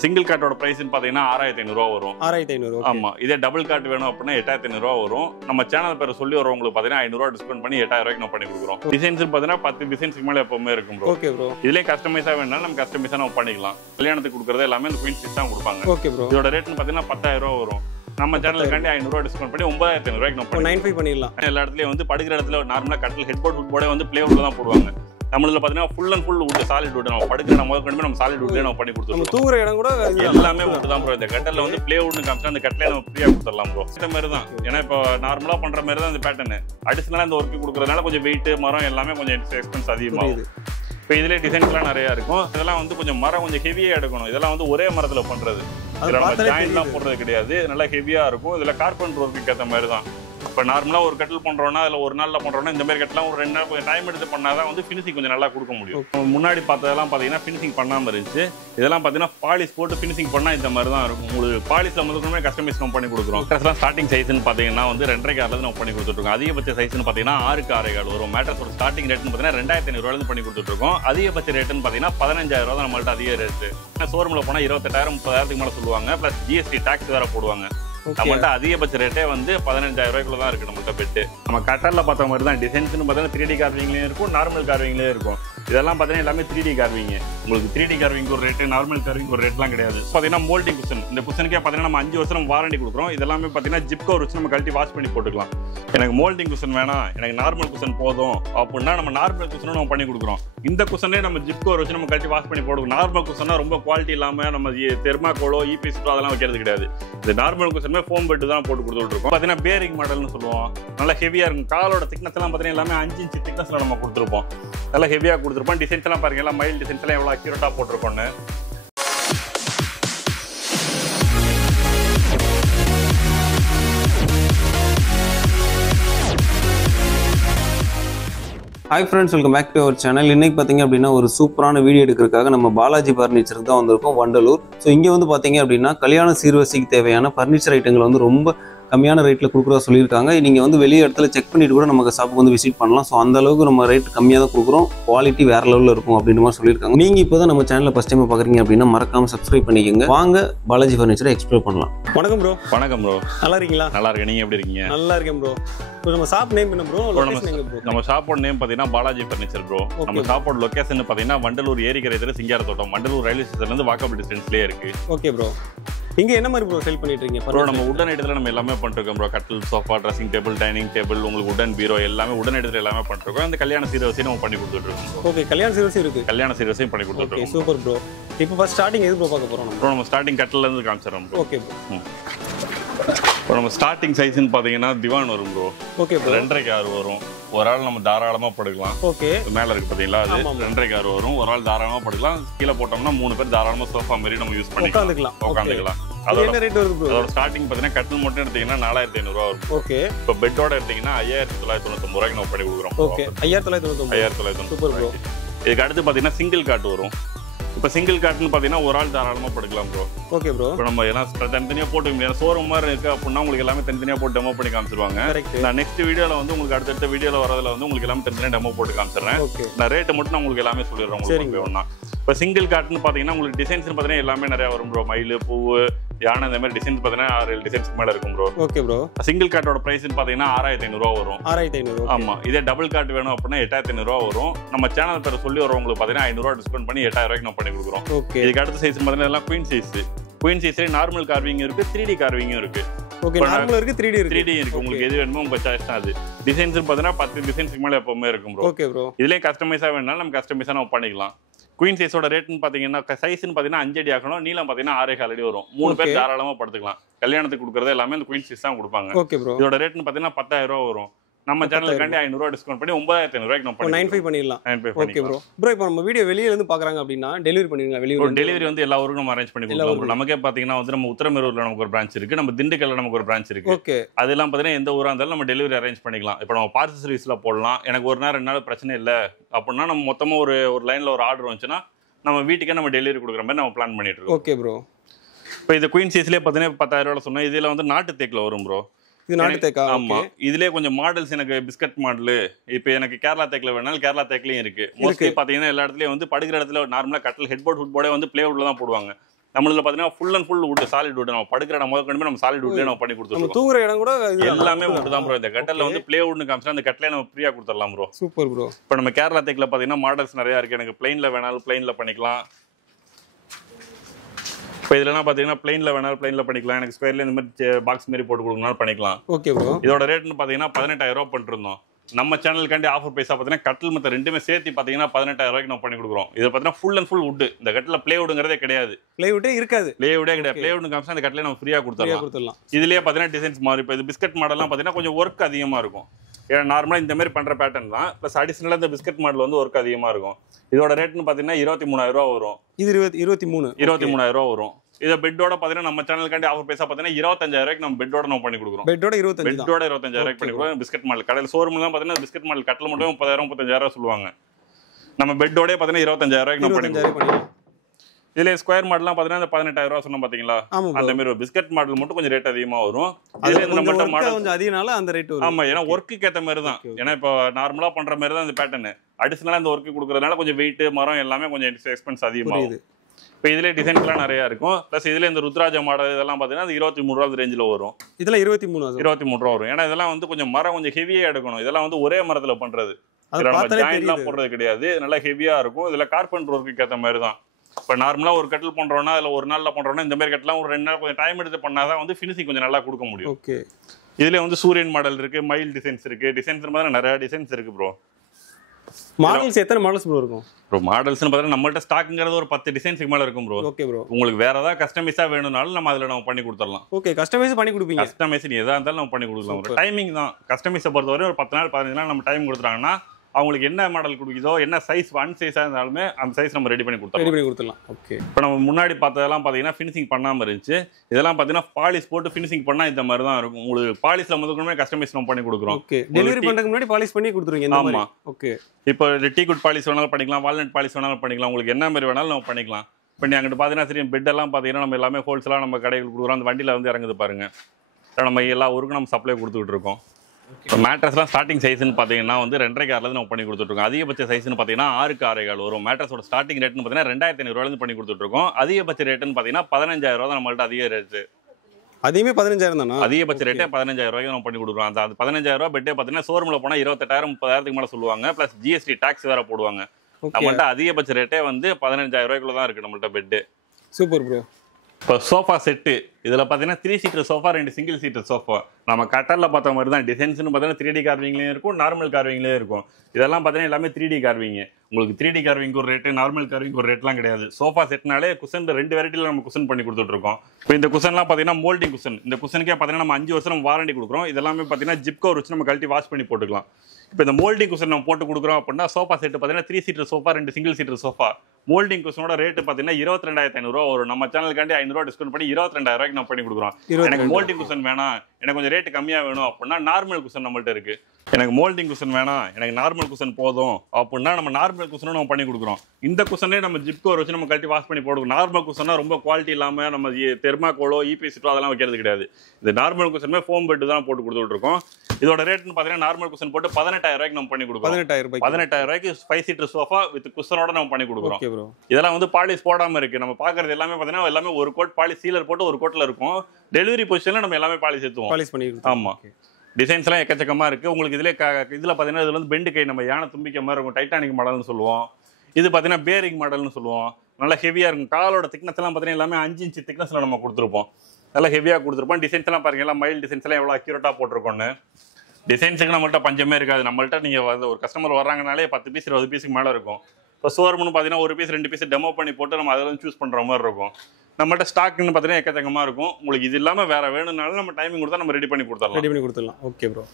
Single காட்டோட பிரைஸ்னு பாத்தீங்கன்னா 6500 வரும். 6500. ஆமா. இதே டபுள் காட் வேணும் அப்படின்னா 8500 வரும். நம்ம சேனல் பேரை சொல்லி வரவங்களுக்கு பாத்தீங்கன்னா 500 டிஸ்கவுண்ட் பண்ணி 8000 நம்ம பண்ணி கொடுக்குறோம். டிசைன்ஸ் பாத்தீங்கன்னா 10 டிசைன்ஸ்க்கு மேல எப்பவுமே இருக்கும் ப்ரோ. Okay bro. இதுலயே கஸ்டமைஸா வேணும்னா நம்ம கஸ்டமைஸா நம்ம பண்ணிக்கலாம். கல்யாணத்துக்கு கொடுக்கறது எல்லாமே அந்த குயின் சைஸ் தான் கொடுப்பாங்க. Okay bro. இதோட ரேட்னு பாத்தீங்கன்னா 10000 வரும். நம்ம சேனலுக்காண்டி 500 டிஸ்கவுண்ட் பண்ணி 9500 நம்ம 95 பண்ணிடலாம். எல்லா இடத்துலயும் வந்து படுக்கிற இடத்துல நார்மலா கட்டில் ஹெட்போர்ட் ஃபுட்போர்டே வந்து பிளேவுட்ல தான் போடுவாங்க. நம்மள பாத்தீங்கன்னா full and full would solid would நம்ம படுக்கிற நம்ம கொண்டு நம்ம சாலிட் வுட்லயே நம்ம பண்ணி கொடுத்துருவோம். நம்ம தூங்குற இடம் கூட எல்லாமே வுட் தான் ப்ரோ. இந்த கட்டல்ல வந்து பிளே வுட்னு காமிச்சா அந்த கட்டலே நம்ம ஃப்ரீயா கொடுத்துடலாம் ப்ரோ. இந்த மாதிரி தான். ஏன்னா இப்போ நார்மலா பண்ற மாதிரி தான் இந்த பேட்டர்ன். அடிஷனலா இந்த ஒர்க் கொடுக்கறதுனால கொஞ்சம் வெயிட் மரம் எல்லாமே கொஞ்சம் எக்ஸ்பென்ஸ் அதிகமாகும். இப்போ இதுல டிசைன்ஸ்லாம் நிறைய இருக்கும். இதெல்லாம் வந்து கொஞ்சம் மரம் கொஞ்சம் ஹெவியா எடுக்கணும். இதெல்லாம் வந்து ஒரே மரத்துல பண்றது. இதுல நம்ம ஜாயின்ட்லாம் போடுறது கிடையாது. நல்லா ஹெவியா இருக்கும். இதுல கார்பெண்டர் ஒர்க்கு ஏற்ற மாதிரி தான். இப்போ நார்மலாக ஒரு கட்டில் பண்ணுறோன்னா அதில் ஒரு நாளில் பண்ணுறோன்னா இந்த மாதிரி கட்டலாம் ஒரு 2 நாள் கொஞ்சம் டைம் எடுத்து பண்ணால் தான் வந்து ஃபினிஷிங் கொஞ்சம் நல்லா கொடுக்க முடியும். முன்னாடி பார்த்ததெல்லாம் பார்த்தீங்கன்னா ஃபினிஷிங் பண்ணாமல் இருந்துச்சு. இதெல்லாம் பார்த்தீங்கன்னா பாலிஷ் போட்டு ஃபினிஷிங் பண்ணால் இந்த மாதிரி தான் இருக்கும். உங்களுக்கு பாலிஷில் முதற்கொண்டுமே கஸ்டமைஸ் நம்ம பண்ணி கொடுக்குறோம். ட்ரெஸ்லாம் ஸ்டார்டிங் சைஸ்ன்னு பார்த்தீங்கன்னா வந்து 2.5 கார்லேருந்து நம்ம பண்ணி கொடுத்துட்ருக்கோம். அதிகபட்ச சைஸ்ன்னு பார்த்தீங்கன்னா 6க்கு 6 கால் வரும். மேட்ரஸோட ஸ்டார்டிங் ரேட்னு பார்த்தீங்கன்னா 2500 பண்ணி கொடுத்துட்ருக்கோம். அதிகபட்ச ரேட்டுன்னு பார்த்தீங்கன்னா 15000 தான் நம்மள்ட்ட அதிக ரேட்டு. ஷோரூமில் போனால் 28,000 30,000 மேலே சொல்லுவாங்க. ப்ளஸ் ஜிஎஸ்டி டேக்ஸ் வேறு போடுவாங்க. நம்மள்ட்ட அதிகபட்ச ரேட்டே வந்து 15000 தான் இருக்கு நம்மள்ட்ட பெட்டு. நம்ம கட்டர்ல பார்த்த மாதிரி தான் டிசைன்ஸ்னு பார்த்தீங்கன்னா 3D கார்விங்லேயும் இருக்கும், நார்மல் கார்விங்லேயும் இருக்கும். இதெல்லாம் பார்த்தீங்கன்னா எல்லாமே 3D கார்விங். உங்களுக்கு 3D கார்விங் ஒரு ரேட்டு, நார்மல் கார்விங் ஒரு ரேட்லாம் கிடையாது. பார்த்தீங்கன்னா மோல்டிங் குஷன். இந்த குஷனுக்கே பார்த்தீங்கன்னா நம்ம 5 வருஷம் வாரண்டி கொடுக்குறோம். இதெல்லாமே பார்த்தீங்கன்னா ஜிப் கவர் வச்சு நம்ம கழட்டி வாஷ் பண்ணி போட்டுக்கலாம். எனக்கு மோல்டிங் குஷன் வேணாம், எனக்கு நார்மல் குஷன் போதும் அப்படின்னா நம்ம நார்மல் குஷனும் நம்ம பண்ணி கொடுக்குறோம். இந்த குஷனே நம்ம ஜிப் கவர் வச்சு நம்ம கழட்டி வாஷ் பண்ணி போட்டுக்கணும். நார்மல் குஷன்னா ரொம்ப குவாலிட்டி இல்லாமல் நம்ம தெர்மாக்கோலோ இபிஎஸ்டோ அதெல்லாம் வைக்கிறது கிடையாது. இந்த நார்மல் குஷன் ஃபோம் பெட் தான் போட்டு கொடுத்துட்டு இருக்கோம். பார்த்தீங்கன்னா பேரிங் மாடல்னு சொல்லுவோம். நல்லா ஹெவியாக இருக்கும். காலோட திக்னஸ் எல்லாம் பார்த்தீங்கன்னா எல்லாமே 5 இன்ச் திக்னஸ்ல நம்ம கொடுத்துருப்போம். நல்லா ஹெவியாக கொடுத்துருப்போம். டிசைன்ஸ் எல்லாம் பாருங்க, எல்லாம் மைல்டு டிசைன்ஸ் எல்லாம் எவ்வளோ அக்யூரேட்டா போட்டிருக்கோன்னு. Hi friends, welcome back to our channel. இன்றைக்கி பார்த்தீங்க அப்படின்னா ஒரு சூப்பரான வீடியோ எடுக்கிறதுக்காக நம்ம பாலாஜி ஃபர்னிச்சருக்கு தான் வந்திருக்கோம், வண்டலூர். ஸோ இங்கே வந்து பார்த்தீங்க அப்படின்னா கல்யாண சீர்வரிசைக்கு தேவையான ஃபர்னிச்சர் ஐட்டங்கள் வந்து ரொம்ப கம்மியான ரேட்டில் கொடுக்குறதா சொல்லியிருக்காங்க. நீங்கள் வந்து வெளியே இடத்துல செக் பண்ணிவிட்டு கூட நமக்கு ஷாப்புக்கு வந்து விசிட் பண்ணலாம். ஸோ அந்த அளவுக்கு நம்ம ரேட் கம்மியாக தான் கொடுக்குறோம், குவாலிட்டி வேறு லெவலில் இருக்கும் அப்படின்ற மாதிரி சொல்லியிருக்காங்க. நீங்கள் இப்போ தான் நம்ம சேனலில் ஃபஸ்ட் டைம் பார்க்குறீங்க அப்படின்னா மறக்காமல் சப்ஸ்கிரைப் பண்ணிக்கோங்க. வாங்க பாலாஜி ஃபர்னிச்சரை எக்ஸ்ப்ளோர் பண்ணலாம். வணக்கம் ப்ரோ. வணக்கம் ப்ரோ. நல்லா இருக்கீங்களா? நல்லா இருக்கேன். நீங்கள் எப்படி இருக்கீங்க? நல்லா இருக்கேன் ப்ரோ. இப்போ நம்ம ஷாப் நேம் என்ன ப்ரோ? நம்ம ஷாப்போட நேம் பார்த்தீங்கன்னா பாலாஜி ஃபர்னிச்சர் ப்ரோ. நம்ம ஷாப்போட லொகேஷன் பார்த்தீங்கன்னா வண்டலூர் ஏரிக்கரை தெரு, சிங்கார தோட்டம், வண்டலூர் ரயில்வே ஸ்டேஷன்லேருந்து வாக்கபிள் டிஸ்டன்ஸ்லேயே இருக்குது. Okay bro. இங்கே என்ன மாதிரி ப்ரோ சேல் பண்ணிட்டு இருக்கீங்க ப்ரோ? நம்ம உடன் ஐட்டத்தில் நம்ம எல்லாமே பண்ணிருக்கோம் ப்ரோ. கட்டில், sofa, dressing table, dining table, உங்களுக்கு உடன் பீரோ எல்லாமே உடன் ஐட்டத்தில் எல்லாமே பண்ணிருக்கோம். இந்த கல்யாண சீர்வரிசையும் நம்ம பண்ணி கொடுத்துட்ருக்கோம். ஓகே, கல்யாண சீர்வரிசை இருக்குது. கல்யாண சீர்வரிசையும் பண்ணி கொடுத்துட்ருக்கோம். Super bro. இப்போ ஃபர்ஸ்ட் ஸ்டார்டிங் எது ப்ரோ பார்க்க போகிறோம்? ப்ரோ நம்ம ஸ்டார்டிங் கட்டிலேருந்து காமிச்சிடறோம் ப்ரோ. Okay bro. இப்போ நம்ம ஸ்டார்டிங் சைஸ்ன்னு பார்த்தீங்கன்னா திவான் வரும் ப்ரோ. Okay bro. 2.5 கார் வரும். ஒரு ஆள் நம்ம தாராளமாக படுக்கலாம். ஓகே. மேலே இருக்கு பார்த்தீங்களா, அது 2.5 கார் வரும். ஒரு ஆள் தாராளமாக படுக்கலாம். கீழே போட்டோம்னா 3 பேர் தாராளமாக சோஃபா மாதிரி நம்ம யூஸ் பண்ணிக்கலாம், உட்காந்துக்கலாம். அதோட ரேட் வருது ப்ரோ. அதோட ஸ்டார்டிங் பார்த்தீங்கன்னா கட்டில் மட்டும் எடுத்தீங்கன்னா 4500 வரும். ஓகே. இப்போ பெட்டோட எடுத்தீங்கன்னா 5999 நம்ம பண்ணி கொடுக்குறோம். ஓகே, 5999. Super bro. இதுக்கு அடுத்து பார்த்தீங்கன்னா சிங்கிள் காட் வரும். இப்போ சிங்கிள் காட்னு பார்த்தீங்கன்னா ஒரு ஆள் தாராளமாக படுக்கலாம் ப்ரோ. Okay bro. இப்போ நம்ம எல்லாம் தனித்தனியாக போட்டு முடியாது, ஷோரூம் மாதிரி இருக்கு அப்படின்னா உங்களுக்கு எல்லாமே தனித்தனியாக போட்டு டெமோ பண்ணி காமிச்சிருவாங்க. நான் நெக்ஸ்ட் வீடியோவில் வந்து உங்களுக்கு அடுத்த வீடியோவில் வரதுல வந்து உங்களுக்கு எல்லாமே தனித்தனியாக டெமோ போட்டு காமிச்சிடுறேன். நான் ரேட்டு மட்டும் நான் உங்களுக்கு எல்லாமே சொல்லிடுறேன் உங்களுக்கு ஒன்றா. இப்போ சிங்கிள் காட்னு பார்த்தீங்கன்னா உங்களுக்கு டிசைன்ஸ் பார்த்தீங்கன்னா எல்லாமே நிறையா வரும் ப்ரோ. மயில், பூவு, யானை, இந்த மாதிரி டிசைன்ஸ் பார்த்தீங்கன்னா 6-7 டிசைன்ஸ்க்கு மேலே இருக்கும் ப்ரோ. Okay bro. சிங்கிள் காட்டோட ப்ரைஸ்ன்னு பார்த்தீங்கன்னா 6500 வரும். 6500. ஆமாம். இதே டபுள் காட் வேணும் அப்படின்னா 8500 வரும். நம்ம சேனல் பேரை சொல்லி வரவங்களுக்கு பார்த்தீங்கன்னா 500 டிஸ்கவுண்ட் பண்ணி 8000 நம்ம பண்ணி கொடுக்குறோம். ஓகே. இதுக்கு அடுத்த சைஸ் பார்த்தீங்கன்னா எல்லாம் குயின் சைஸ். குயின் சைஸ்லேயே நார்மல் கார்விங் இருக்கு, 3D கார்விங்கும் இருக்கு. ஓகே, நார்மல் இருக்கு, 3D இருக்கு. 3D இருக்கு. உங்களுக்கு எது வேணுமோ உங்க சாய்ஸ் தான். அது டிசைன்ஸ் பார்த்தீங்கன்னா 10 டிசைன்ஸ்க்கு மேலே எப்பவுமே இருக்கும் ப்ரோ. Okay bro. இதுலேயே கஸ்டமைஸா வேணும்னாலும் நம்ம கஸ்டமைஸா நம்ம பண்ணிக்கலாம். குயின் சைஸோட ரேட்னு பார்த்தீங்கன்னா சைஸ்ன்னு பார்த்தீங்கன்னா 5 அடி ஆகணும், நீளம் பார்த்தீங்கன்னா 6.25 அடி வரும். 3 பேர் தாராளமாக படுத்துக்கலாம். கல்யாணத்துக்கு கொடுக்குறது எல்லாமே இந்த குயின் சைஸ் தான் கொடுப்பாங்க. Okay bro. இதோட ரேட்னு பார்த்தீங்கன்னா 10000 வரும். நம்ம சேனலுக்காண்டி 500 டிஸ்கவுண்ட் பண்ணி 9500 நம்ம 95 பண்ணிடலாம். Okay bro. ப்ரோ இப்போ நம்ம வீடியோ வெளியில இருந்து பாக்குறாங்க அப்படின்னா டெலிவரி பண்ணுவீங்களா? வெளியூர் டெலிவரி வந்து எல்லா ஊருக்கும் நம்ம அரேஞ்ச் பண்ணி கொடுக்கலாம். நமக்கே பாத்தீங்கன்னா வந்து நம்ம உத்தரமேரூர்ல நமக்கு ஒரு பிரான்ச் இருக்கு, நம்ம திண்டுக்கல்ல நமக்கு ஒரு பிரான்ச் இருக்கு. ஓகே. அதெல்லாம் பாத்தீங்கன்னா எந்த ஊரா இருந்தாலும் நம்ம டெலிவரி அரேஞ்ச் பண்ணிக்கலாம். இப்போ நம்ம பார்சல் சர்வீஸ்ல போடலாம். எனக்கு ஒரு நாள் 2 நாள் பிரச்சனை இல்லை அப்படின்னா நம்ம மொத்தமா ஒரு லைன்ல ஒரு ஆர்டர் வந்துச்சுன்னா நம்ம வீட்டுக்கே நம்ம டெலிவரி கொடுக்குற மாதிரி நம்ம பிளான் பண்ணிட்டு இருக்கோம். Okay bro. இப்போ இந்த குயின் சைஸ்லேயே பார்த்தீங்கன்னா 10000 சொன்னேன். இதுல வந்து நாட்டு தேக்கில் வரும் ப்ரோ. இது நாட்டு தேக்கா? ஆமா. இதுலயே கொஞ்சம் மாடல்ஸ் எனக்கு பிஸ்கட் மாடல், இப்போ எனக்கு கேரளா தேக்கில் வேணாலும் கேரளா தேக்கிலையும் இருக்கு. மோஸ்ட்லி பார்த்தீங்கன்னா எல்லா இடத்துலயும் வந்து படுக்கிற இடத்துல நார்மலா கட்டில் ஹெட்போர்ட் ஃபுட்போர்டே வந்து பிளேவுட்ல தான் போடுவாங்க. நம்மள பாத்தீங்கன்னா full and full would, solid would. நம்ம படுக்கிற இடம் முதற்கொண்டு நம்ம சாலிட் வுட்லயே நம்ம பண்ணி கொடுத்துருக்கோம். தூங்குற இடம் கூட எல்லாமே வுட் தான் ப்ரோ. இந்த கட்டல்ல வந்து ப்ளே வுட்னு காமிச்சா அந்த கட்டலே நம்ம ஃப்ரீயா கொடுத்துடலாம் ப்ரோ. Super bro. இப்போ நம்ம கேரளா தேக்கில் பாத்தீங்கன்னா மாடல்ஸ் நிறைய இருக்கு. எனக்கு பிளைன்ல வேணாலும் பிளைன்ல பண்ணிக்கலாம். இப்போ இதெல்லாம் பாத்தீங்கன்னா பிளைன்ல வேணாலும் பிளைன்ல பண்ணிக்கலாம். எனக்கு ஸ்கொயர்ல இந்த மாதிரி பாக்ஸ் மாதிரி போட்டு கொடுக்கணும்னாலும் பண்ணிக்கலாம். Okay bro. இதோட ரேட்னு பாத்தீங்கன்னா 18,000 ரூபாய் பண்ணிருந்தோம். நம்ம சேனலுக்காண்டி ஆஃபர் பைசா பாத்தீங்கன்னா கட்டில் மத்த ரெண்டுமே சேர்த்து பாத்தீங்கன்னா 18,000 ரூபாய்க்கு நம்ம பண்ணி கொடுக்குறோம். இது பாத்தீங்கன்னா ஃபுல் அண்ட் ஃபுல் வுட். இந்த கட்டில ப்ளே வுட்ங்கிறதே கிடையாது. ப்ளே வுட்டே இருக்காது. ப்ளே வுட்டே கிடையாது. ப்ளே வுட் காமிச்சா அந்த கட்டில நம்ம ஃப்ரீயா கொடுத்துடலாம். இதுலயே பாத்தீங்கன்னா டிசைன்ஸ் மாறி. இப்போ இது பிஸ்கட் மாடல்லாம் பாத்தீங்கன்னா கொஞ்சம் ஒர்க் அதிகமா இருக்கும். ஏன்னா நார்மலா இந்த மாதிரி பண்ற பேட்டர்ன் தான். பிளஸ் அடிஷனலா இந்த பிஸ்கட் மாடல் வந்து ஒர்க் அதிகமா இருக்கும். இதோட ரேட்னு பாத்தீங்கன்னா 23,000 ரூபாய் வரும். இது 23,000 ரூபாய் வரும். இத பெட்டோட பாத்தீங்கன்னா நம்ம சேனலுக்காண்டி ஆஃபர் பைசா பாத்தீங்கன்னா 25,000 ரூபாய்க்கு நம்ம பெட்டோட நம்ம பண்ணி கொடுக்குறோம். பெட்டோட 25,000 ரூபாய்க்கு பண்ணி கொடுக்குறோம். பிஸ்கட் மாடல் கடையில் ஷோரூம்ல தான் பாத்தீங்கன்னா பிஸ்கட் மாடல் கட்டல மட்டும் 30,000 35,000 சொல்லுவாங்க. நம்ம பெட்டோட பாத்தீங்கன்னா 25,000 ரூபாய்க்கு நம்ம பண்ணி கொடுக்குறோம். இதுல ஸ்கொயர் மாடல்லாம் பாத்தீங்கன்னா 18,000 ரூபாய் சொன்னோம் பாத்தீங்களா, அந்த மாதிரி பிஸ்கட் மாடல் மட்டும் கொஞ்சம் ரேட் அதிகமா வரும். இதுல இந்த மட்டும் மாடல் கொஞ்சம் அதிகனால அந்த ரேட் வரும். ஆமா, ஏன்னா ஒர்க்குக்கு ஏத்த மாதிரி தான். ஏன்னா இப்போ நார்மலா பண்ற மாதிரி தான் இந்த பேட்டர்ன். அடிஷனலா இந்த ஒர்க் கொடுக்கறதுனால கொஞ்சம் வெயிட் மரம் எல்லாமே கொஞ்சம் எக்ஸ்பென்ஸ் அதிகமாகும். இப்போ இதுல டிசைன்ஸ்லாம் நிறைய இருக்கும். பிளஸ் இதுல இந்த ருத்ராஜ மாடல் இதெல்லாம் பாத்தீங்கன்னா 23 ரூபாய் ரேஞ்சில் வரும். இதுல 23 ரூபா வரும். ஏன்னா இதெல்லாம் வந்து கொஞ்சம் மரம் கொஞ்சம் ஹெவியா எடுக்கணும். இதெல்லாம் வந்து ஒரே மரத்துல பண்றது, ஜாயின்ட்லாம் போடுறது கிடையாது. நல்லா ஹெவியா இருக்கும். இதுல கார்பெண்டர் ஒர்க்கு ஏற்ற மாதிரி தான். இப்போ நார்மலா ஒரு கட்டில் பண்றோம்னா அதுல ஒரு நாள்ல பண்றோம்னா இந்த மாதிரி கட்டலாம் ஒரு 2 நாள் கொஞ்சம் டைம் எடுத்து பண்ணாதான் வந்து ஃபினிஷிங் கொஞ்சம் நல்லா கொடுக்க முடியும். இதுல வந்து சூரியன் மாடல் இருக்கு, மயில் டிசைன்ஸ் இருக்கு. டிசைன்ஸ் மாதிரி நிறைய டிசைன்ஸ் இருக்கு ப்ரோ. மாடல்ஸ் எத்தனை மாடல்ஸ் ப்ரோ இருக்கும்? ப்ரோ மாடல்ஸ்னு பார்த்தீங்கன்னா நம்மள்ட்ட ஸ்டாக்ங்கிறது ஒரு 10 டிசைன்ஸ்க்கு மேல இருக்கும் ப்ரோ. Okay bro. உங்களுக்கு வேற ஏதாவது கஸ்டமைஸா வேணும்னாலும் நம்ம அதுல நம்ம பண்ணி கொடுத்துடலாம். ஓகே, கஸ்டமைஸ் பண்ணி கொடுப்பீங்க? கஸ்டமைஸ் நீ எதா இருந்தாலும் நம்ம பண்ணி கொடுக்கலாம். டைமிங் தான். கஸ்டமைஸை பொறுத்தவரை ஒரு 10 நாள் 15 நாள் நம்ம டைம் கொடுத்துறாங்கன்னா அவங்களுக்கு என்ன மாடல் கொடுக்குதோ, என்ன சைஸ் ஒன் சைஸாக இருந்தாலுமே அந்த சைஸ் நம்ம ரெடி பண்ணி கொடுத்துடலாம். ஓகே. இப்போ நம்ம முன்னாடி பார்த்ததெல்லாம் பார்த்தீங்கன்னா ஃபினிஷிங் பண்ணாமல் இருந்துச்சு. இதெல்லாம் பார்த்தீங்கன்னா பாலிஷ் போட்டு ஃபினிஷிங் பண்ணால் இந்த மாதிரி தான் இருக்கும். உங்களுக்கு பாலிஷில் முதற்கொண்டு கஸ்டமைஸ் நம்ம பண்ணி கொடுக்குறோம். ஓகே, டெலிவரி பண்ணுறதுக்கு முன்னாடி பாலிஷ் பண்ணி கொடுத்துருவீங்க? ஆமாம். ஓகே. இப்போ டீ குட் பாலிஷ் வேணாலும் பண்ணிக்கலாம், வால்நட் பாலிஷ் வேணாலும் பண்ணிக்கலாம். உங்களுக்கு என்ன மாதிரி வேணாலும் நம்ம பண்ணிக்கலாம். இப்போ நீ அங்கிட்டு பார்த்தீங்கன்னா சரி, பெட்டெல்லாம் பார்த்தீங்கன்னா நம்ம எல்லாமே ஹோல்சேலாக நம்ம கடைகள் கொடுக்குறோம். அந்த வண்டியில் வந்து இறங்குது பாருங்க. நம்ம எல்லா ஊருக்கும் நம்ம சப்ளை கொடுத்துக்கிட்டு இருக்கோம். இப்போ மேட்ரஸ்லாம் ஸ்டார்டிங் சைஸ்ன்னு பார்த்தீங்கன்னா வந்து 2.5 நம்ம பண்ணி கொடுத்துட்ருக்கோம். அதிகபட்ச சைஸ்ன்னு பார்த்தீங்கன்னா 6.6 வரும். மேட்ரஸோட ஸ்டார்டிங் ரேட்னு பார்த்தீங்கன்னா 2,500 ரூபாயிலிருந்து பண்ணி கொடுத்துட்ருக்கோம். அதிகபட்ச ரேட்டுன்னு பார்த்தீங்கன்னா 15,000 ரூபா தான் நம்மள்ட்ட அதிக ரேட்டு. அதையுமே 15,000 தானா? அதிகபட்ச ரேட்டே 15,000 ரூபாய்க்கு நம்ம பண்ணி கொடுக்குறோம். அந்த 15,000 ரூபா பெட்டே பார்த்தீங்கன்னா ஷோரூமில் போனால் 28,000 30,000க்கு மேலே சொல்லுவாங்க. ப்ளஸ் ஜிஎஸ்டி டாக்ஸ் வேறு போடுவாங்க. நம்மள்ட்ட அதிகபட்ச ரேட்டே வந்து 15,000 ரூபாய்க்குள்ள தான் இருக்குது நம்மள்ட்ட பெட்டு. Super bro. இப்போ சோஃபா செட்டு இதில் பார்த்தீங்கன்னா 3 seater sofa, 2 single seater sofa. நம்ம கட்டரில் பார்த்த மாதிரி தான். டிசைன்ஸ்னு பார்த்தீங்கன்னா 3D கார்விங்லேயும் இருக்கும், நார்மல் கார்விங்லேயும் இருக்கும். இதெல்லாம் பார்த்தீங்கன்னா எல்லாமே 3D கார்விங்க. உங்களுக்கு 3D கார்விங் ஒரு ரேட்டு, நார்மல் கார்விங் ஒரு ரேட்லாம் கிடையாது. சோஃபா செட்னாலே குஷன் 2 வெரைட்டியில் நம்ம குஷன் பண்ணி கொடுத்துட்ருக்கோம். இப்போ இந்த குஷன்லாம் பார்த்தீங்கன்னா மோல்டிங் குஷன். இந்த குஷனுக்கே பார்த்தீங்கன்னா நம்ம 5 வருஷம் வாரண்டி கொடுக்குறோம். இதெல்லாமே பார்த்தீங்கன்னா ஜிப் கவர் வச்சு நம்ம கழட்டி வாஷ் பண்ணி போட்டுக்கலாம். இப்போ இந்த மோல்டிங் குஷன் நம்ம போட்டு கொடுக்குறோம் அப்படின்னா சோஃபா செட்டு பார்த்தீங்கன்னா 3 seater sofa, 2 single seater sofa. Moulding குஷனோட ரேட்டு பார்த்தீங்கன்னா 22,500 ரூபா வரும். நம்ம சேனலுக்காண்டி 500 ரூபா டிஸ்கவுண்ட் பண்ணி 22,000 ரூபாய்க்கு நம்ம பண்ணி கொடுக்குறோம். எனக்கு மோல்டிங் குஷன் வேணாம், எனக்கு கொஞ்சம் ரேட்டு கம்மியாக வேணும் அப்படின்னா நார்மல் குஷன் நம்மள்ட்ட இருக்கு. எனக்கு மோல்டிங் குஷன் வேணாம், எனக்கு நார்மல் குஷன் போதும் அப்படின்னா நம்ம நார்மல் குஷனும் நம்ம பண்ணி கொடுக்குறோம். இந்த குஷனே நம்ம ஜிப் கவர் வச்சு நம்ம கழட்டி வாஷ் பண்ணி போடுவோம். நார்மல் குஷனா ரொம்ப குவாலிட்டி இல்லாமல் நம்ம தெர்மாக்கோலோ இபிசிட்டோ அதெல்லாம் வைக்கிறது கிடையாது. இது நார்மல் குஷனுமே ஃபோம் பெட்டு தான் போட்டு கொடுத்துட்டு இருக்கோம். இதோட ரேட்னு பார்த்தீங்கன்னா நார்மல் குஷன் போட்டு 18,000 ரூபாய்க்கு நம்ம பண்ணி கொடுக்குறோம். 18,000 ரூபாய்க்கு 5 சீட்டர் சோஃபா வித் குஷனோட நம்ம பண்ணி கொடுக்குறோம். இதெல்லாம் வந்து பாலிஷ் போடாம இருக்கு. நம்ம பாக்குறது எல்லாமே பார்த்தீங்கன்னா எல்லாமே ஒரு கோட் பாலிஷ் சீலர் போட்டு ஒரு கோட்ல இருக்கும். டெலிவரி பொசிஷன்ல நம்ம எல்லாமே பாலிஷ் ஏற்றுவோம். ஆமா, டிசைன்ஸ் எல்லாம் எக்கச்சக்கமா இருக்கு. உங்களுக்கு இதுல பாத்தீங்கன்னா இதுல வந்து பெண்டு கை நம்ம யானை தும்பிக்க மாதிரி இருக்கும். டைட்டானிக் மாடல்னு சொல்லுவோம். இது பாத்தீங்கன்னா பேரிங் மாடல்னு சொல்லுவோம். நல்லா ஹெவியா இருக்கும். காலோட திக்னஸ் எல்லாம் பாத்தீங்கன்னா எல்லாமே 5 இன்ச் திக்னஸ்ல நம்ம கொடுத்துருப்போம். நல்லா ஹெவியா கொடுத்துருப்போம். டிசைன்ஸ் எல்லாம் பாருங்க, எல்லாம் மைல் டிசைன்ஸ் எல்லாம் எவ்வளவு அக்யூரேட்டா போட்டிருக்கோன்னு. டிசைன்ஸுக்கு நம்மள்ட்ட பஞ்சமே இருக்காது. நம்மள்ட்ட நீங்க ஒரு கஸ்டமர் வர்றாங்கனாலே 10 பீஸ் 20 பீஸுக்கு மேல இருக்கும். இப்போ ஷோரூம்னு பார்த்தீங்கன்னா 1 பீஸ் 2 பீஸ் டெமோ பண்ணி போட்டு நம்ம அதில் சூஸ் பண்ணுற மாதிரி இருக்கும். நம்மள்ட்ட ஸ்டாக்னு பார்த்தீங்கன்னா எக்கச்சக்கமாக இருக்கும். உங்களுக்கு இது இல்லாமல் வேற வேணும்னாலும் நம்ம டைமிங் கொடுத்தா நம்ம ரெடி பண்ணி கொடுத்துடலாம். Okay bro.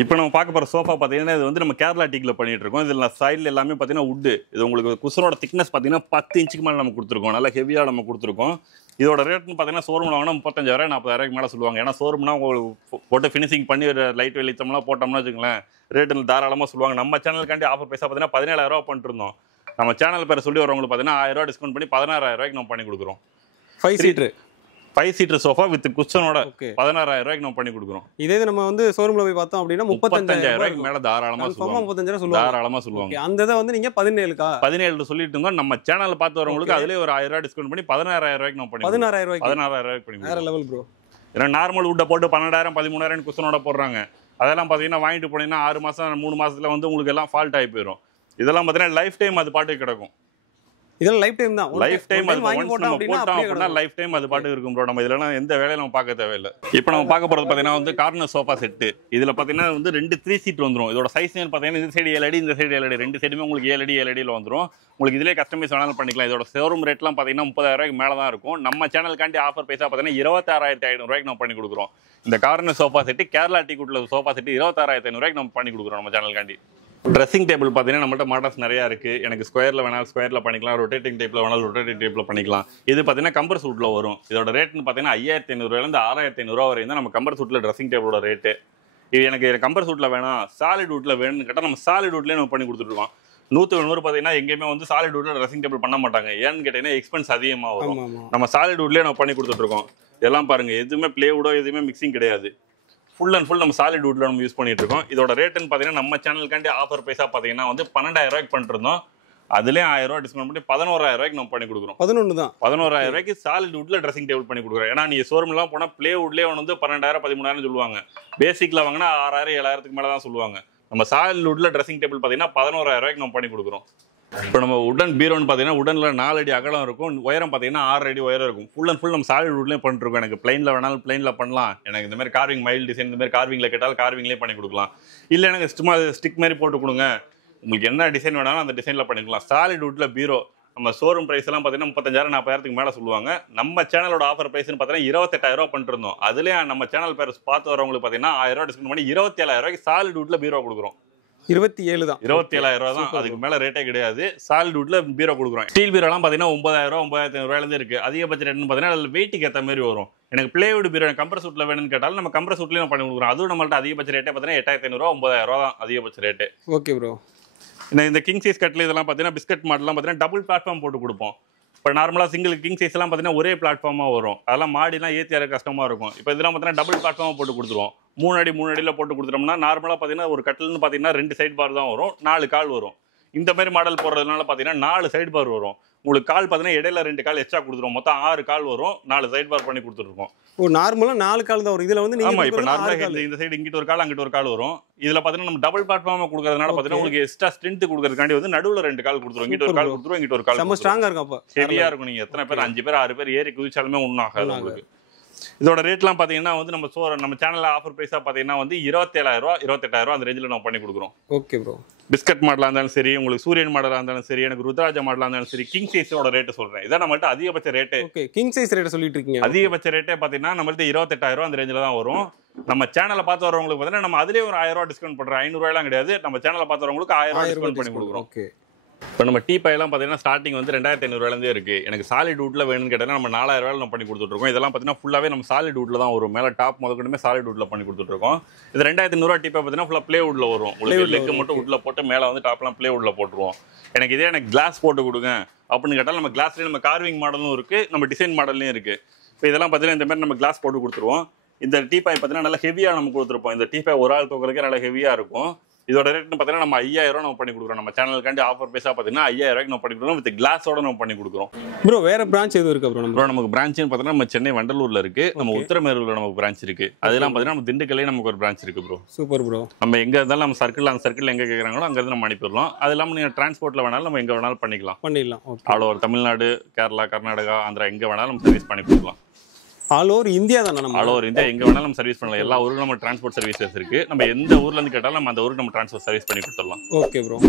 இப்போ நம்ம பார்க்க போகிற சோஃபா பார்த்தீங்கன்னா இது வந்து நம்ம கேரளா டீக்கில் பண்ணிட்டு இருக்கோம். இதில் சைடில் எல்லாமே பார்த்தீங்கன்னா வுட்டு. இது உங்களுக்கு குஷனோட திக்னஸ் பார்த்தீங்கன்னா 10 இன்ச்சுக்கு மேலே நம்ம கொடுத்துருக்கோம். நல்லா ஹெவியாக நம்ம கொடுத்துருக்கோம். இதோட ரேட்னு பார்த்தீங்கன்னா ஷோரூமில் வாங்கினா 35,000 40,000 மேலே சொல்லுவாங்க. ஏன்னா ஷோரூம்னா உங்களுக்கு போட்டு ஃபினிஷிங் பண்ணி ஒரு லைட் வெளிச்சம்லாம் போட்டோம்னா வச்சுங்களேன், ரேட்டு தாராளமாக சொல்லுவாங்க. நம்ம சேனலுக்காண்டி ஆஃபர் பைசா பார்த்தீங்கன்னா 17,000 ரூபா பண்ணிட்டு இருந்தோம். நம்ம சேனல் பேர் சொல்லி வரவங்களுக்கு பார்த்தீங்கன்னா 1000 ரூபா டிஸ்கவுண்ட் பண்ணி 16,000 ரூபாய்க்கு நம்ம பண்ணி கொடுக்குறோம். 5 சீட்டர் 5 சீட்டர் சோஃபா வித் குஷனோட 16000 ரூபாய்க்கு நம்ம பண்ணி கொடுக்குறோம். இதே நம்ம வந்து ஷோரூம்ல போய் பார்த்தோம் அப்படின்னா 35000 ரூபாய்க்கு மேல தாராளமா சொல்லுவாங்க. 35000 சொல்லுவாங்க. தாராளமா சொல்லுவாங்க. அந்த இத வந்து நீங்க 17 சொல்லிட்டு இருந்தோம். நம்ம சேனல்ல பார்த்து வரவங்களுக்கு அதுலயே ஒரு 1000 ரூபாய் டிஸ்கவுண்ட் பண்ணி 16000 ரூபாய்க்கு நம்ம பண்ணி 16000 ரூபாய்க்கு பண்ணி வேற லெவல் ப்ரோ. ஏன்னா நார்மல் வுட்ட போட்டு 12000 13000 குஷனோட போடுறாங்க. அதெல்லாம் பாத்தீங்கன்னா வாங்கிட்டு போனீங்கன்னா 6 மாசம் 3 மாசத்துல வந்து உங்களுக்கு எல்லாம் ஃபால்ட் ஆகி போயிடும். இதெல்லாம் பாத்தீங்கன்னா லைஃப் டைம் அது பாட்டுக்கு கிடக்கும். இதெல்லாம் லைஃப் டைம் தான். லைஃப் டைம் அது ஒன்ஸ் நம்ம போட்டோம் அப்படின்னா லைஃப் டைம் அது பாட்டுக்கு இருக்கும் ப்ரோ. நம்ம இதெல்லாம் எந்த வேலையும் நம்ம பார்க்க தேவையில்லை. இப்போ நம்ம பார்க்க போறது பாத்தீங்கன்னா வந்து கார்னர் சோஃபா செட். இதுல பாத்தீங்கன்னா வந்து 2 3 சீட் வந்துரும். இதோட சைஸ் பாத்தீங்கன்னா இந்த சைடு 7 அடி இந்த சைடு 7 அடி ரெண்டு சைடுமே உங்களுக்கு 7 அடியில வந்துரும். உங்களுக்கு இதுலயே கஸ்டமைஸ் வேணாலும் பண்ணிக்கலாம். இதோட ஷோரூம் ரேட்லாம் பாத்தீங்கன்னா 30000 ரூபாய்க்கு மேல தான் இருக்கும். நம்ம சேனலுக்காண்டி ஆஃபர் பைசா பாத்தீங்கன்னா 26500 ரூபாய்க்கு நம்ம பண்ணி கொடுக்குறோம். இந்த கார்னர் சோஃபா செட் கேரளா டீக்குட்ல சோஃபா செட் 26500 ரூபாய்க்கு நம்ம பண்ணி கொடுக்குறோம் நம்ம சேனலுக்காண்டி. ட்ரெஸ்ஸிங் டேபிள் பார்த்தீங்கன்னா நம்மள்ட்ட மாடல்ஸ் நிறையா இருக்குது. எனக்கு ஸ்கொயரில் வேணாலும் ஸ்கொயரில் பண்ணிக்கலாம், ரொட்டேட்டிங் டைப்பில் வேணாலும் ரொட்டேட்டிங் டைப்பில் பண்ணிக்கலாம். இது பார்த்தீங்கன்னா கம்பர் சூட்டில் வரும். இதோட ரேட்னு பார்த்தீங்கன்னா 5500 6500 வரையும் தான் நம்ம கம்பர் சூட்டில் ட்ரெஸ்ஸிங் டேபிளோட ரேட்டு. இது எனக்கு கம்பர் சூட்டில் வேணாம் சாலிட் வுட்டில் வேணும்னு கேட்டால் நம்ம சாலிட் வுட்லேயே நம்ம பண்ணி கொடுத்துருக்கோம். 100 பார்த்தீங்கன்னா எங்கேயுமே வந்து சாலிட் வுட்டில் ட்ரெஸ்ஸிங் டேபிள் பண்ண மாட்டாங்க. ஏன்னு கேட்டீங்கன்னா எக்ஸ்பென்ஸ் அதிகமாக வரும். நம்ம சாலிட் வுட்லேயே நம்ம பண்ணி கொடுத்துட்ருக்கோம். இதெல்லாம் பாருங்கள், எதுவுமே பிளேவுடோ எதுவுமே மிக்சிங் கிடையாது. ஃபுல் அண்ட் ஃபுல் நம்ம சாலிட் வுட்ல நம்ம யூஸ் பண்ணிட்டு இருக்கோம். இதோட ரேட்டுன்னு பார்த்தீங்கன்னா நம்ம சேனலுக்காண்டி ஆஃபர் பைசா பார்த்தீங்கன்னா வந்து 12000 ரூபாய்க்கு பண்ணிருந்தோம். அதுலேயே 1000 ரூபாய் டிஸ்கவுண்ட் பண்ணி 11000 ரூபாய்க்கு நம்ம பண்ணி கொடுக்குறோம். 11000 ரூபாய்க்கு சாலிட் வுட்ல ட்ரெஸ்ஸிங் டேபிள் பண்ணி கொடுக்குறோம். ஏன்னா நீங்க ஷோரூம்லாம் போனால் பிளே வுட்லேயே வந்து 12000 13000 சொல்லுவாங்க. பேசிக்ல வாங்கினா 6000 7000க்கு மேலே தான் சொல்லுவாங்க. நம்ம சாலிட் வுட்ல ட்ரெஸ்ஸிங் டேபிள் பார்த்தீங்கன்னா 11000 ரூபாய்க்கு நம்ம பண்ணி கொடுக்குறோம். இப்போ நம்ம உடன் பீரோன்னு பார்த்தீங்கன்னா உடன்ல 4 அடி அகலம் இருக்கும். உயரம் பார்த்தீங்கன்னா 6 அடி உயரம் இருக்கும். ஃபுல் அண்ட் ஃபுல் நம்ம சாலிட் வுட்லேயே பண்ணிருக்கோம். எனக்கு பிளைனில் வேணாலும் பிளைனில் பண்ணலாம். எனக்கு இந்த மாதிரி கார்விங் மைல் டிசைன் இந்த மாதிரி கார்விங்கில் கேட்டாலும் கார்விங்லேயே பண்ணி கொடுக்கலாம். இல்லை எனக்கு சும்மா ஸ்டிக் மாதிரி போட்டு கொடுங்க, உங்களுக்கு என்ன டிசைன் வேணாலும் அந்த டிசைனில் பண்ணிக்கலாம். சாலிட் வுட்ல பீரோ நம்ம ஷோரூம் ப்ரைஸ் எல்லாம் பார்த்தீங்கன்னா 35000 40000க்கு மேலே சொல்லுவாங்க. நம்ம சேனலோட ஆஃபர் ப்ரைஸ்னு பார்த்தீங்கன்னா 28000 ரூபா பண்ணிட்டு இருந்தோம். அதுலேயே நம்ம சேனல் பேர் பார்த்து வரவங்களுக்கு பார்த்தீங்கன்னா 1000 ரூபா டிஸ்கவுண்ட் பண்ணி 27000 ரூபாய்க்கு சாலிட் வுட்ல பீரோ கொடுக்குறோம். 27 தான். 27000 ரூபா தான். அதுக்கு மேல ரேட்டே கிடையாது. சாலிட் வுட்ல பீரோ கொடுக்குறோம். ஸ்டீல் பீரோலாம் பாத்தீங்கன்னா 9000 ரூபா 9500 ரூபாயில இருக்கு. அதிகபட்ச ரேட்னு பாத்தீங்கன்னா அதுல வெயிட்டுக்கு ஏற்ற மாதிரி வரும். எனக்கு பிளேவுட் பீரோ கம்பர் சூட்ல வேணும்னு கேட்டாலும் நம்ம கம்பர் சூட்லயே பண்ணி கொடுக்குறோம். அதுவும் நம்மள்ட்ட அதிகபட்ச ரேட்டே பாத்தீங்கன்னா 8500 ரூபா 9000 ரூபா தான் அதிகபட்ச ரேட்டு. Okay bro. இந்த கிங் சைஸ் கட்ல இதெல்லாம் பாத்தீங்கன்னா பிஸ்கட் மாடல்லாம் பாத்தீங்கன்னா டபுள் பிளாட்ஃபார்ம் போட்டு கொடுப்போம். இப்போ நார்மலாக சிங்கிள் கிங் சைஸ் எல்லாம் பார்த்தீங்கன்னா ஒரே பிளாட்ஃபார்மாக வரும். அதெல்லாம் மாடிலாம் ஏற்றி இறக்க கஷ்டமாக இருக்கும். இப்போ இதெல்லாம் பார்த்தீங்கன்னா டபுள் பிளாட்ஃபார்மாக போட்டு கொடுத்துருவோம். 3 அடி 3 அடியில் போட்டு கொடுத்துட்டோம்னா நார்மலாக பார்த்தீங்கன்னா ஒரு கட்டில்னு பார்த்தீங்கன்னா 2 சைட் பார் தான் வரும், 4 கால் வரும். இந்த மாதிரி மாடல் போடுறதுனால பார்த்தீங்கன்னா 4 சைட் பார் வரும். உங்களுக்கு கால் பார்த்தீங்கன்னா இடையில 2 கால் எக்ஸ்ட்ரா கொடுத்துருவோம். மொத்தம் 6 கால் வரும், 4 சைட் பார் பண்ணி கொடுத்துருக்கோம். ஓ, நார்மலாக 4 கால் தான் வரும். இதில் வந்து ஆமாம், இப்போ நார்மலாக இந்த சைடு இங்கிட்ட ஒரு கால் அங்கிட்ட ஒரு கால் வரும். இதில் பார்த்தீங்கன்னா நம்ம டபுள் பிளாட்ஃபார்மாக கொடுக்கறதுனால பார்த்தீங்கன்னா உங்களுக்கு எக்ஸ்ட்ரா ஸ்ட்ரென்த் கொடுக்கறதுக்காண்டி வந்து நடுவில் 2 கால் கொடுத்துருவோம். இங்கிட்ட ஒரு கால் கொடுத்துருவோம், இங்கிட்ட ஒரு கால். ரொம்ப ஸ்ட்ராங்காக இருக்கும். அப்போ ஹெவியாக இருக்கும். நீங்கள் எத்தனை பேர் 5 பேர் 6 பேர் ஏறி குதிச்சாலுமே ஒன்றும் ஆகாது உங்களுக்கு. இதோட ரேட்லாம் பார்த்தீங்கன்னா வந்து நம்ம சேனலில் ஆஃபர் ப்ரைஸாக பார்த்தீங்கன்னா வந்து 27000 ரூபா 28000 ரூபா அந்த ரேஞ்சில் நம்ம பண்ணி கொடுக்குறோம். Okay bro. பிஸ்கட் மாடலாக இருந்தாலும் சரி, உங்களுக்கு சூரியன் மாடலாக இருந்தாலும் சரி, எனக்கு ருத்ராஜா மாடலாக இருந்தாலும் சரி, கிங் சைஸோட ரேட்டு சொல்கிறேன். இதான் நம்மள்ட்ட அதிகபட்ச ரேட்டு. ஓகே, கிங் சைஸ் ரேட்டை சொல்லிட்டு இருக்கீங்க. அதிகபட்ச ரேட்டே பார்த்தீங்கன்னா நம்மள்ட்ட 28000 ரூபா அந்த ரேஞ்சில் தான் வரும். நம்ம சேனலை பார்த்து வரவங்களுக்கு பார்த்தீங்கன்னா நம்ம அதிலே ஒரு 1000 ரூபா டிஸ்கவுண்ட் பண்ணுறோம். 500 ரூபாயெல்லாம் கிடையாது. நம்ம சேனலை பார்த்து வரவங்களுக்கு 1000 ரூபா டிஸ்கவுண்ட் பண்ணி கொடுக்குறோம். ஓகே. இப்போ நம்ம டீ பையெல்லாம் பார்த்தீங்கன்னா ஸ்டார்டிங் வந்து 2500 ரூபாயிலேருந்தே இருக்குது. எனக்கு சாலிட் வுட்ல வேணும்னு கேட்டால் நம்ம 4000 ரூபாயில் நம்ம பண்ணி கொடுத்துட்ருக்கோம். இதெல்லாம் பார்த்தீங்கன்னா ஃபுல்லாகவே நம்ம சாலிட் வுட்ல தான் வரும். மேலே டாப் முதற்கொண்டுமே சாலிட் வுட்ல பண்ணி கொடுத்துட்ருக்கோம். இது 2500 ரூபா டீ பை பார்த்தீங்கன்னா ஃபுல்லாக பிளே வுட்ல வரும். உங்களுக்கு லெக் மட்டும் வுட்ல போட்டு மேலே வந்து டாப்லாம் பிளே வுட்ல போட்டுருவோம். எனக்கு கிளாஸ் போட்டு கொடுங்க அப்படின்னு கேட்டால் நம்ம கிளாஸ்லேயே நம்ம கார்விங் மாடலும் இருக்குது, நம்ம டிசைன் மாடல்லையும் இருக்குது. இப்போ இதெல்லாம் பார்த்தீங்கன்னா இந்த மாதிரி நம்ம கிளாஸ் போட்டு கொடுத்துருவோம். இந்த டீ பை பார்த்தீங்கன்னா நல்லா ஹெவியாக நம்ம கொடுத்துருப்போம். இந்த டீ பை ஒரு ஆள் தூக்கிறதுக்கே நல்லா ஹெவியாக இருக்கும். இதோட ரேட்னு பார்த்தீங்கன்னா நம்ம 5000 ரூபா நம்ம பண்ணி கொடுக்குறோம். நம்ம சேனலுக்காண்டி ஆஃபர் பேஸாக பார்த்தீங்கன்னா 5000 ரூபாய்க்கு நம்ம பண்ணி கொடுக்குறோம். வித் கிளாஸோட நம்ம பண்ணி கொடுக்குறோம். ப்ரோ வேற பிரான்ச் எதுவும் இருக்கு ப்ரோ? நமக்கு பிரான்ச்னு பார்த்தீங்கன்னா நம்ம சென்னை வண்டலூர்ல இருக்கு, நம்ம உத்தரமேரூர்ல நமக்கு பிரான்ச் இருக்கு. அதெல்லாம் பார்த்தீங்கன்னா நம்ம திண்டுக்கல்லே நமக்கு ஒரு பிரான்ச் இருக்கு ப்ரோ. Super bro. நம்ம எங்க இருந்தாலும் நம்ம சர்க்கிள் அந்த சர்க்கிள் எங்க கேட்குறாங்களோ அங்க இருந்து நம்ம அனுப்பிடலாம். அது இல்லாமல் நீங்கள் டிரான்ஸ்போர்ட்ல வேணாலும் நம்ம எங்க வேணாலும் பண்ணிடலாம். ஆல் ஓவர் தமிழ்நாடு, கேரளா, கர்நாடகா, ஆந்திரா எங்க வேணாலும் நம்ம சர்வீஸ் பண்ணி கொடுக்கலாம். ஆல் ஓவர் இந்தியா தானே? நம்ம ஆல் ஓவர் இந்தியா எங்க வேணாலும் நம்ம சர்வீஸ் பண்ணலாம். எல்லா ஊருக்கும் நம்ம டிரான்ஸ்போர்ட் சர்வீசஸ் இருக்கு. நம்ம எந்த ஊர்ல இருந்து கேட்டாலும் நம்ம அந்த ஊருக்கு நம்ம டிரான்ஸ்போர்ட் சர்வீஸ் பண்ணி கொடுத்துடலாம். Okay bro.